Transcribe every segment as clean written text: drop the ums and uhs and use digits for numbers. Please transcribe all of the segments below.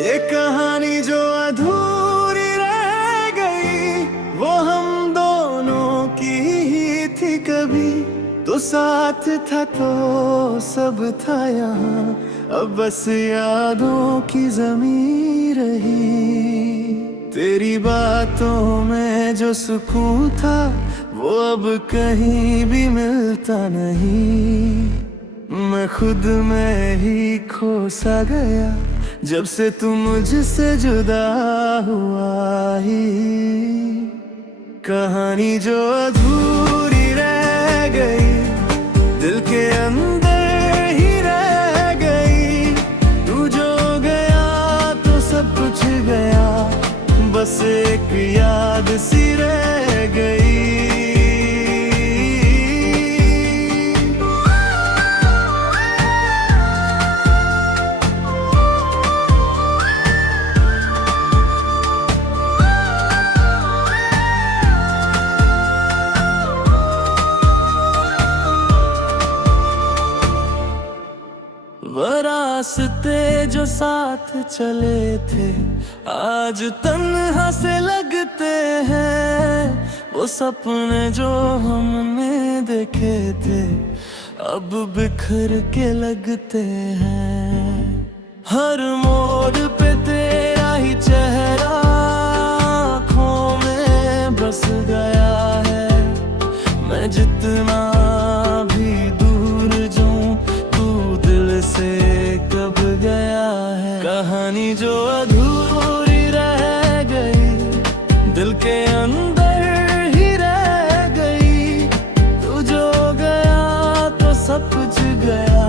ये कहानी जो अधूरी रह गई वो हम दोनों की ही थी। कभी तो साथ था तो सब था यहाँ, अब बस यादों की ज़मीं रही। तेरी बातों में जो सुकून था वो अब कहीं भी मिलता नहीं। मैं खुद में ही खो सा गया जब से तू मुझसे जुदा हुआ ही। कहानी जो अधूरी रह गई दिल के अंदर ही रह गई। तू जो गया तो सब कुछ गया, बस एक याद सी रह गई। रास्ते जो साथ चले थे आज तन्हा से लगते हैं। वो सपने जो हमने देखे थे अब बिखर के लगते हैं। हर मोड़ पे तेरा ही चेहरा आँखों में बस गया है। मैं जितना भी दूर जाऊं तू दिल से कब गया है। कहानी जो अधूरी रह गई दिल के अंदर ही रह गई। तू जो गया तो सब कुछ गया,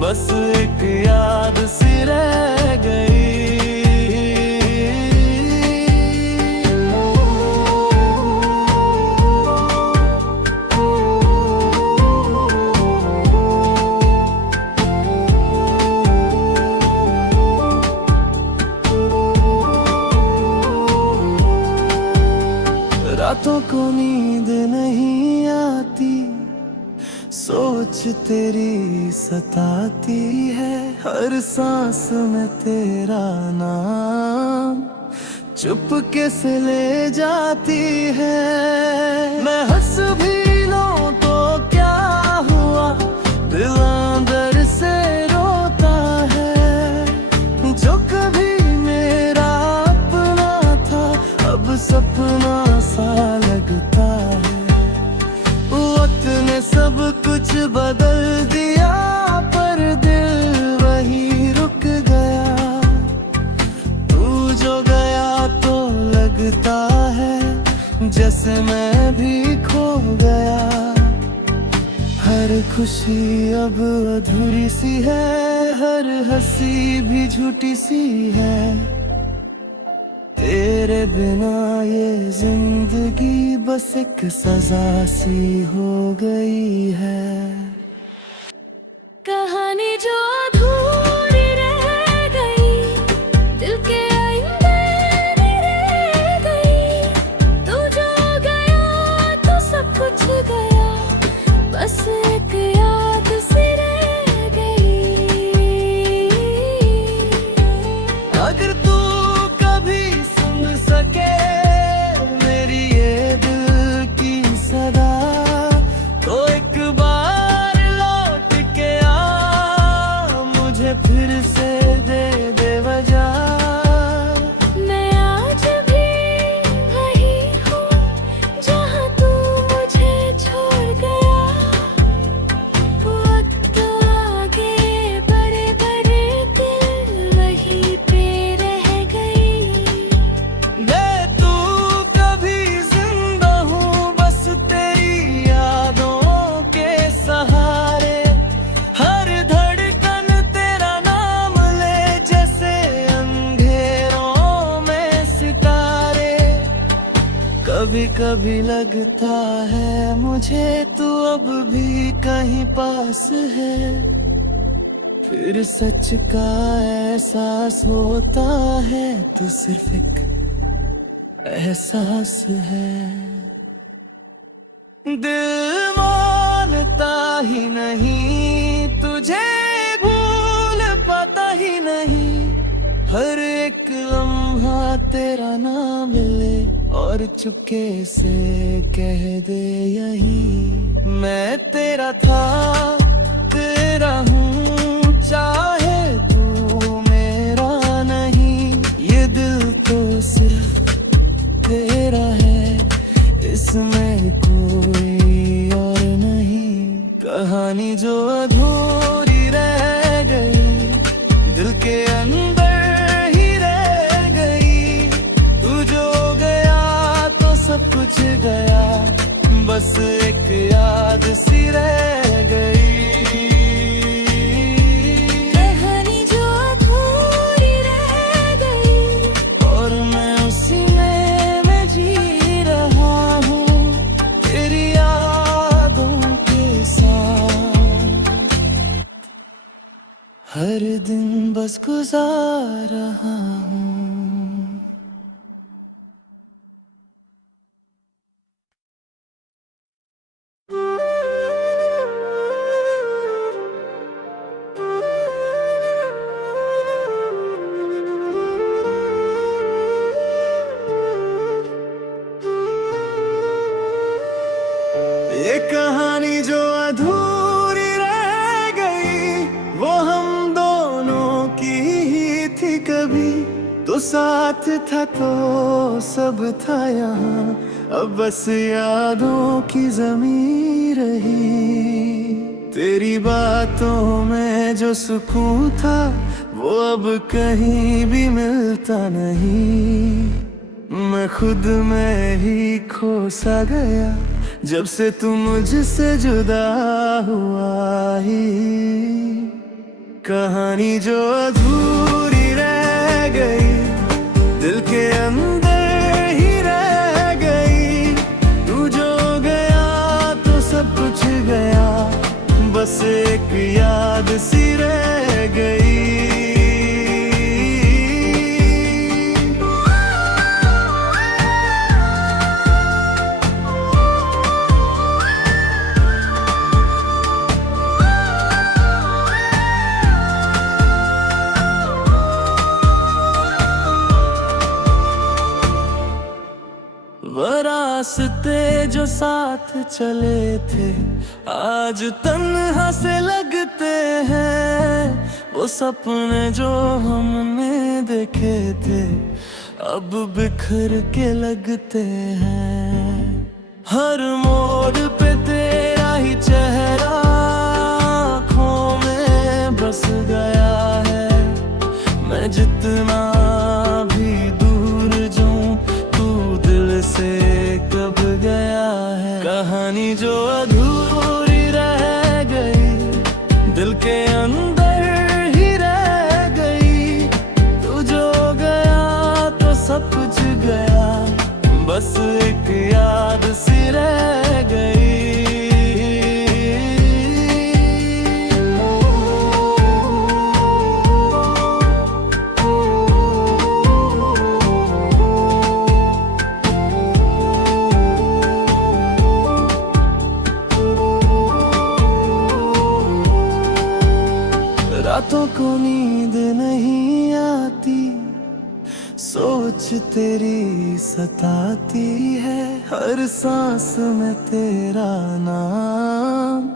बस एक याद सी रह गई। रातों को नींद नहीं आती, सोच तेरी सताती है। हर सांस में तेरा नाम चुपके से ले जाती है। मैं हंस भी लूं तो क्या हुआ, दिल अंदर से रोता है। जो कभी मेरा अपना था अब सपना सा लगता है। वक्त ने सब कुछ बदल दिया पर दिल वही रुक गया। तू जो गया तो लगता है जैसे मैं भी खो गया। हर खुशी अब अधूरी सी है, हर हंसी भी झूठी सी है। तेरे बिना ये जिंदगी बस एक सजा सी हो गई है। कहानी जो अधूरी रह गई दिल के अंदर ही रह गई। तू जो गया तो सब कुछ गया, बस एक याद सी रह गई। अगर तू कभी सुन सके मेरी ये दिल की सदा तो एक बार लौट के आ, मुझे फिर से दे दे वजह। मैं आज भी वही हूँ जहाँ तू मुझे छोड़ गया। वक्त आगे बड़े बड़े दिल वहीं पे रह गई। मैं तू कभी जिंदा हूँ बस तेरी यादों के सहारे। हर धड़कन तेरा नाम ले जैसे अंधेरों में सितारे। कभी कभी लगता है मुझे तू अब भी कहीं पास है। फिर सच का एहसास होता है तू सिर्फ एक एहसास है। दिल मानता ही नहीं तुझे, भूल पाता ही नहीं। हर एक लम्हा तेरा ना मिले और चुपके से कह दे यही मैं तेरा था तेरा हूँ चाहे तू मेरा नहीं ये दिल तो सिर्फ तेरा है इसमें कोई और नहीं कहानी जो अधूरी रह गई दिल के अंदर ही रह गई तू जो गया तो सब कुछ गया बस एक याद सी रह गई कहानी जो अधूरी रह गई और मैं उसी में जी रहा हूँ तेरी यादों के साथ हर दिन बस गुजार रहा हूँ ये कहानी जो अधूरी रह गई वो हम दोनों की ही थी कभी तो साथ था तो सब था यहाँ अब बस यादों की जमीन रही तेरी बातों में जो सुकून था वो अब कहीं भी मिलता नहीं मैं खुद में ही खो सा गया जब से तू मुझसे जुदा हुआ ही कहानी जो अधूरी रह गई दिल के अंदर ही रह गई तू जो गया तो सब कुछ गया बस एक याद सी रह गई रास्ते जो साथ चले थे आज तन्हा से लगते हैं वो सपने जो हमने देखे थे अब बिखर के लगते हैं हर मोड़ पे तेरा ही चेहरा आँखों में बस गया है मैं जितना भी दूर जाऊं तू दिल से कब गया है कहानी जो अधूरी रह गई दिल के अंदर ही रह गई तू जो गया तो सब कुछ गया बस एक याद सी रह गई रातों को नींद नहीं आती सोच तेरी सताती है हर सांस में तेरा नाम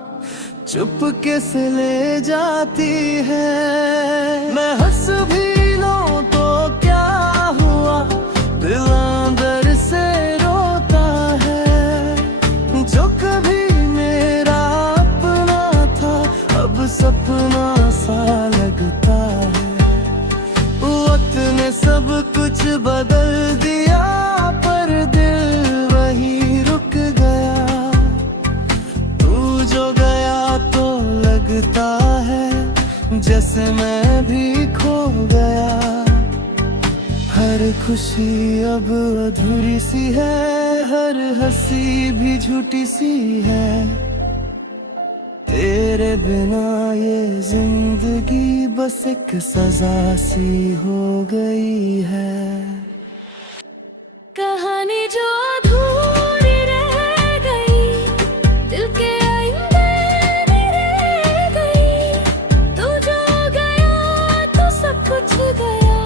चुपके से ले जाती है मैं हंस भी लूं तो क्या हुआ दिल अंदर से रोता है जो कभी मेरा अपना था अब सपना सा लगता है वक्त ने सब कुछ बदल दिया पर दिल वही रुक गया तू जो गया तो लगता है जैसे मैं भी खो गया हर खुशी अब अधूरी सी है हर हंसी भी झूठी सी है तेरे बिना ये जिंदगी बस एक सजा सी हो गई है कहानी जो अधूरी रह गई दिल के अंदर ही रह गई तू जो गया तो सब कुछ गया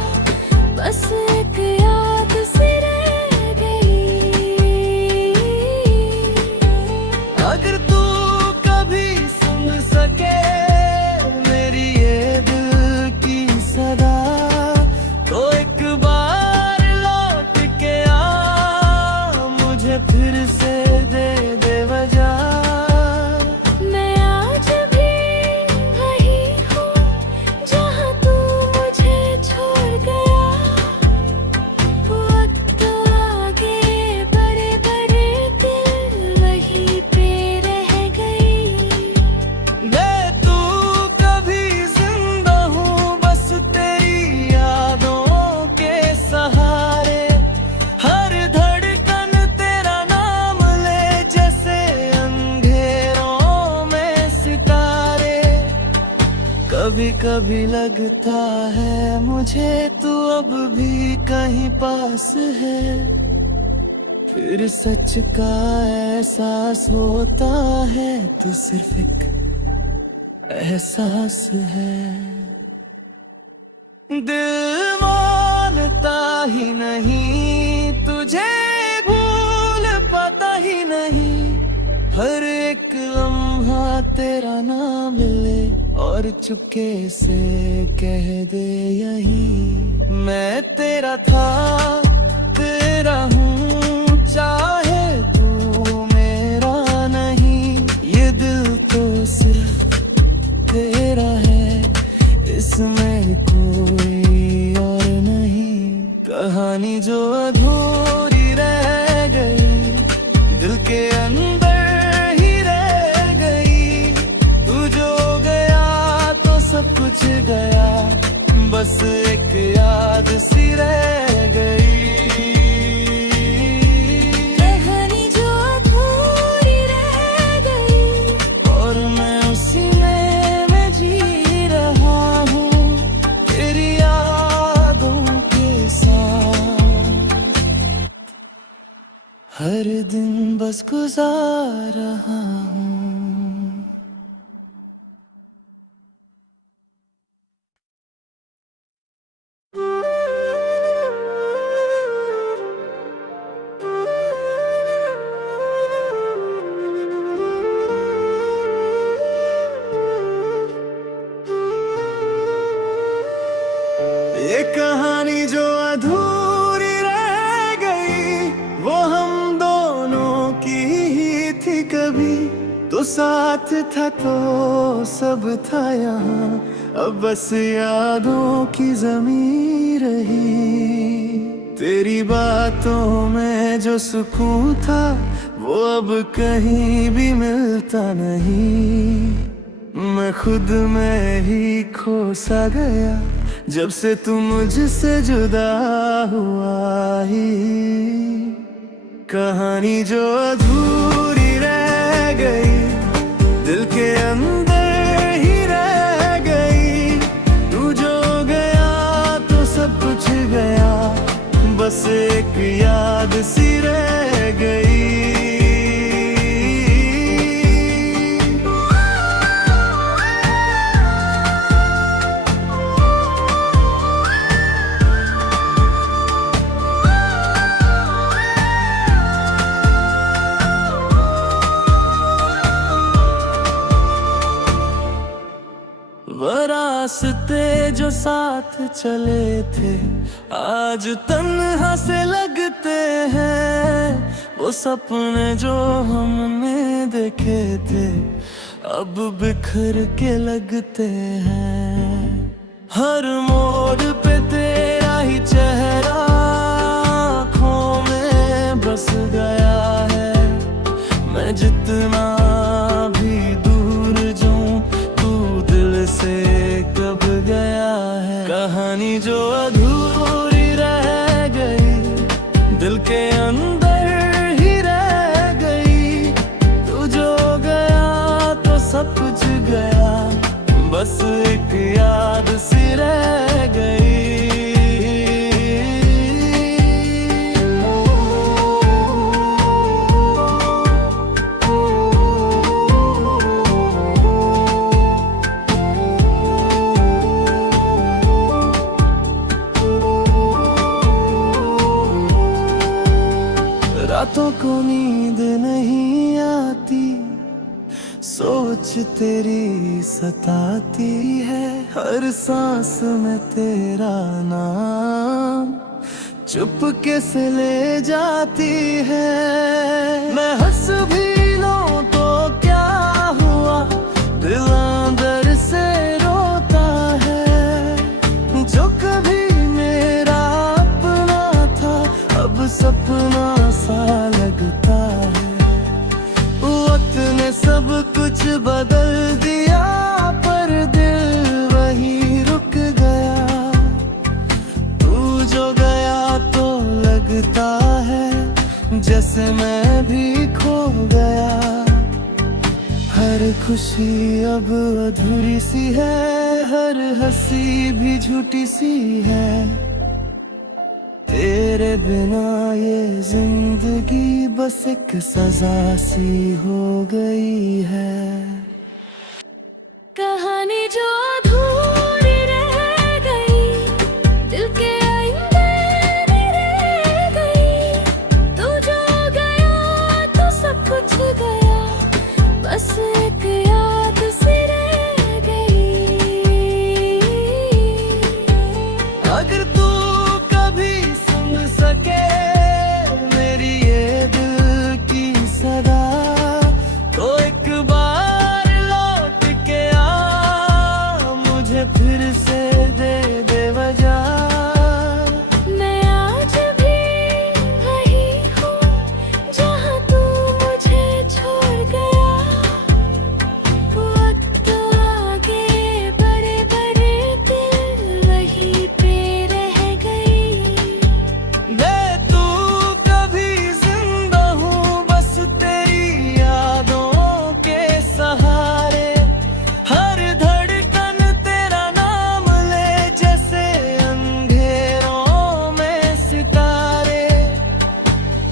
कभी कभी लगता है मुझे तू अब भी कहीं पास है, फिर सच का एहसास होता है तू सिर्फ एक एहसास है। दिल मानता ही नहीं तुझे, भूल पाता ही नहीं, हर एक लम्हा तेरा नाम ले और चुपके से कह दे यही, मैं तेरा था तेरा हूँ, चाहे तू मेरा नहीं, ये दिल तो सिर्फ तेरा है, इसमें कोई और नहीं। कहानी जो अधूरी रह गई दिल के अंदर ही रह गई, तू जो गया तो सब कुछ गया, बस एक याद सी रह गई। कहानी जो अधूरी रह गई और मैं उसी में जी रहा हूँ, तेरी यादों के साथ हर दिन बस गुजार रहा हूँ। ये कहानी जो अधूरी रह गई वो हम दोनों की ही थी, कभी तो साथ था तो सब था यहाँ, अब बस यादों की जमीन रही। तेरी बातों में जो सुकून था वो अब कहीं भी मिलता नहीं, मैं खुद में ही खो सा गया जब से तू मुझसे जुदा हुआ ही। कहानी जो अधूरी रह गई दिल के अंदर ही रह गई, तू जो गया तो सब कुछ गया, बस एक याद सी रह गई। रास्ते जो साथ चले थे आज तन्हा से लगते हैं, वो सपने जो हमने देखे थे अब बिखर के लगते हैं। हर मोड़ पे तेरा ही चेहरा आँखों में बस गया है, मैं जितना भी दूर जाऊं तू दिल से कब गया है। कहानी जो अधूरी रह गई दिल के अंदर ही रह गई, तू जो गया तो सब कुछ गया, बस एक याद सी रह गई। रातों को नींद नहीं आती, सोच तेरी सताती है, हर सांस में तेरा नाम चुपके से ले जाती है। मैं हंस भी लूं तो क्या हुआ, दिल अंदर से रोता है, जो कभी मेरा अपना था अब सपना सा लगता है। वक्त ने सब कुछ बदल दिया पर दिल वही रुक गया, तू जो गया तो लगता है जैसे मैं भी खो गया। हर हर खुशी अब अधूरी सी है, हर हंसी भी झूठी सी है। तेरे बिना ये जिंदगी बस एक सजा सी हो गई है। कहानी जो अधूरी रह गई, दिल के आईने रह गई। तू जो गया तो सब कुछ गया, बस एक याद सी रह गई। अगर तू कभी सुन सके मेरी ये दिल की सदा, तो एक बार लौट के आ, मुझे फिर से दे दे वजह। मैं आज भी वही हूँ जहाँ तू मुझे छोड़ गया। वक्त आगे बड़े बड़े दिल वहीं पे रह गई। मैं तू कभी जिंदा हूँ बस तेरी यादों के सहारे। हर धड़कन तेरा नाम ले जैसे अंधेरों में सितारे।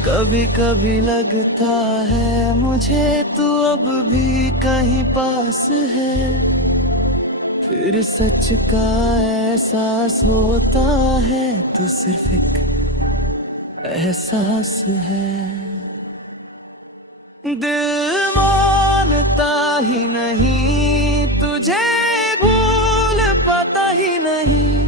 कभी कभी लगता है मुझे तू अब भी कहीं पास है, फिर सच का एहसास होता है तू सिर्फ एक एहसास है। दिल मानता ही नहीं तुझे, भूल पाता ही नहीं।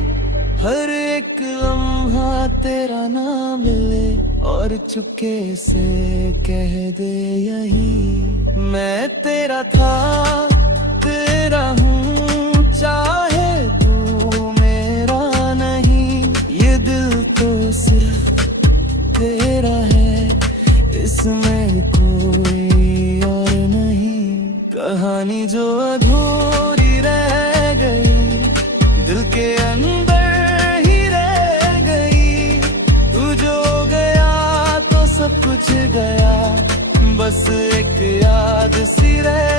हर एक लम्हा तेरा नाम ले और चुपके से कह दे यही। मैं तेरा था, तेरा हूँ, चाहे तू मेरा नहीं। ये दिल तो सिर्फ तेरा है, इसमें कोई और नहीं। कहानी जो अधूरी रह गई, दिल के अंदर ही रह गई। तू जो गया तो सब कुछ गया, बस एक याद सी रह